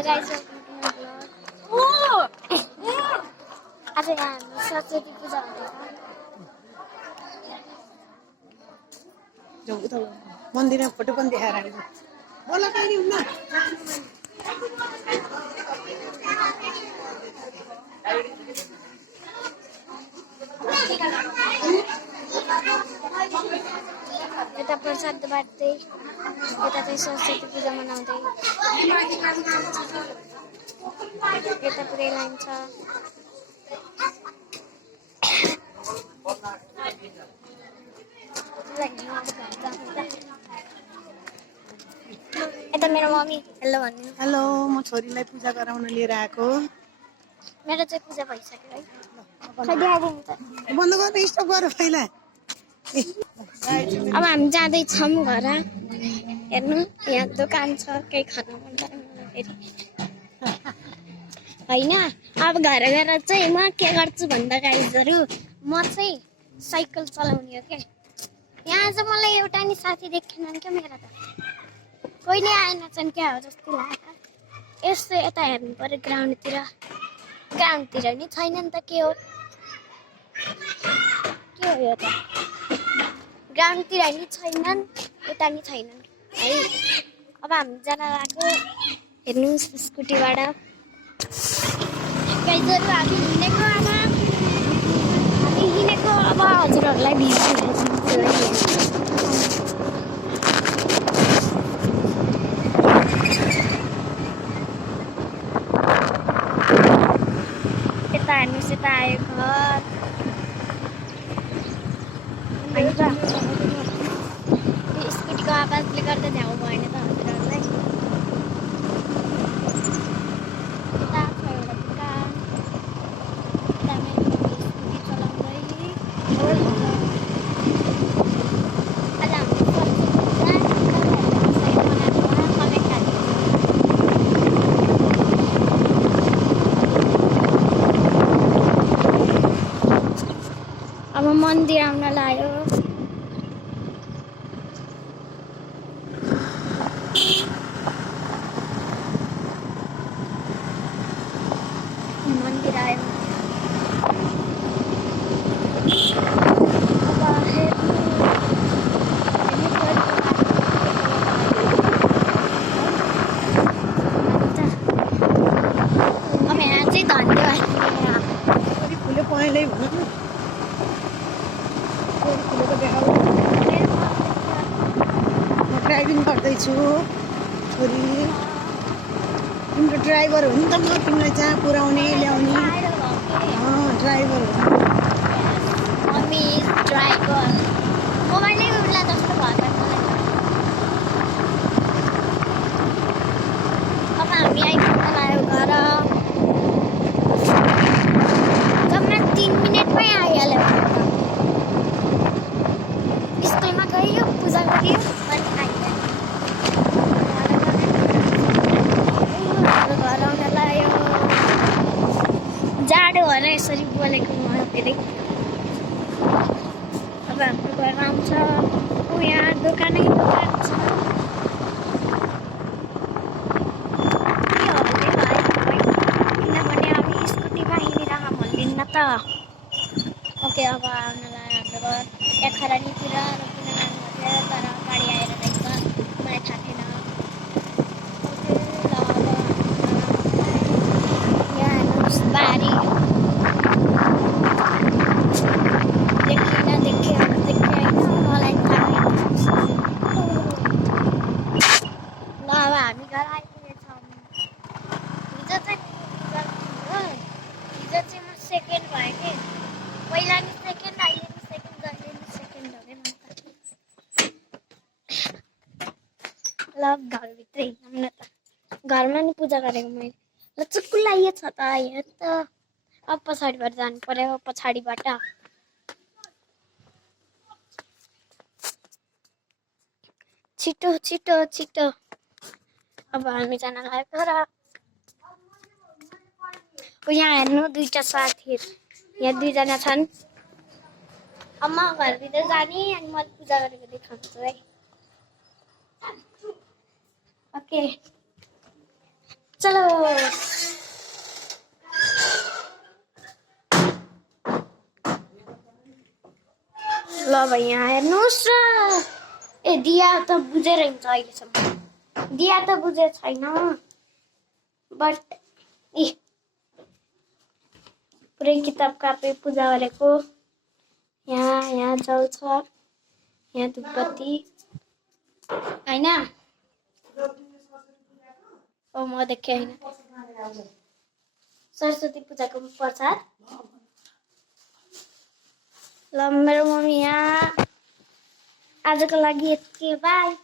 Hello guys, आज यहाँ हाम्रो सरस्वती पूजा हुँदैछ। मन्दिरमा फोटो पनि देखाएर आएको बोला कहिले हुन्न यता प्रसाद बाट्दै यता चाहिँ सरस्वती पूजा मनाउँदै यता पुरै लाइन छ। यता मेरो मम्मी हेलो भन्नु। हेलो, म छोरीलाई पूजा गराउन लिएर आएको। मेरो चाहिँ पूजा भइसक्यो है। खै देखाइदिनु त। बन्द गर, स्टप गर पहिला। अब हामी जाँदैछौँ घर। हेर्नु यहाँ दोकान छ, केही खान मन लाग्यो फेरि होइन। अब घर गएर चाहिँ म के गर्छु भन्दा गाइजहरू, म चाहिँ साइकल चलाउने हो क्या। यहाँ चाहिँ मलाई एउटा नि साथी देखेनन् क्या मेरो त, कोही नै आएनछन् क्या हो जस्तो लाग्यो। यस्तो यता हेर्नु पर्यो ग्राउन्डतिर नि छैन नि त। के हो यो त, ग्राउन्डतिर नि छैनन्, यता नि छैनन् है। अब हामी जान लागेको हेर्नुहोस् स्कुटीबाट। गाइजहरू हामी हिँडेको अब हजुरहरूलाई भिडियो यता हेर्नुहोस्, यता आयो घर होइन त। यो स्कुटीको आवाजले गर्दा झ्याउ भएन त हजुरहरूलाई। यता छ एउटा दोकान, यता मेरो स्कुटी चलाउँदै आज हाम्रो अब मन्दिर आउन लाग्यो। मन्दिर आयो। अब यहाँ चाहिँ धन्यवाद फुले पहेँलै भन न। फुलेको देखाउ। म ड्राइभिङ गर्दैछु छोरी। तिम्रो ड्राइभर हो नि त, म तिमीलाई जहाँ पुऱ्याउने ल्याउने ड्राइभर हो। मम्मी ड्राइभर मोबाइलै उड्ला जस्तो भयो मलाई। अब हामी आइपुग्न लाग्यो घर। जम्मा 3 मिनटमै आइहाल्यो। स्कुलमा गयो, पूजा गऱ्यो अनि आइहाल्यो। घर आउन लाग्यो। जाडो भएर यसरी बोलेको म फेरि। अब हाम्रो घर आउँछ। यहाँ दोकानै दोकान छ। किनभने हामी स्कुटीमा हिँडिरह भन्दिनँ त। ओके, अब आउन लाग्यो हाम्रो घर। यहाँ खरानीतिर रोकिन लानुभएको थियो तर गाडी आएर रहेछ, मलाई थाहा थिएन। यहाँ हेर्नुहोस् बारी। देखेँ होइन, मलाई थाहा छैन। ल अब हामी घर आइपुगेछौँ। हिजो चाहिँ म सेकेन्ड भएँ कि। पहिला नि सेकेन्ड, अहिले नि सेकेन्ड, जहिले नि सेकेन्ड हो क्या म त। ल घरभित्रै हिँडौँ न त। घरमा नि पूजा गरेको मैले। ल चुक्कु लाइए छ त यहाँ त। अब पछाडिबाट जानु पर्यो, पछाडिबाट। छिटो छिटो छिटो। अब हामी जान लागेको र यहाँ हेर्नु दुईटा साथीहरू, यहाँ दुईजना छन्। अब म घरभित्र जाने अनि मैले पूजा गरेको देखाउँछु है। ओके, चलो ल भाइ यहाँ हेर्नुहोस् र ए दिया त बुझेर हिँड्छ अहिलेसम्म दिया त बुझेको छैन बट पुरै किताब कापे पूजा गरेको यहाँ जल्छ यहाँ धुपबत्ती होइन म देखेँ होइन सरस्वती पूजाको प्रसाद ल मेरो मम्मी यहाँ आजको लागि यति बाई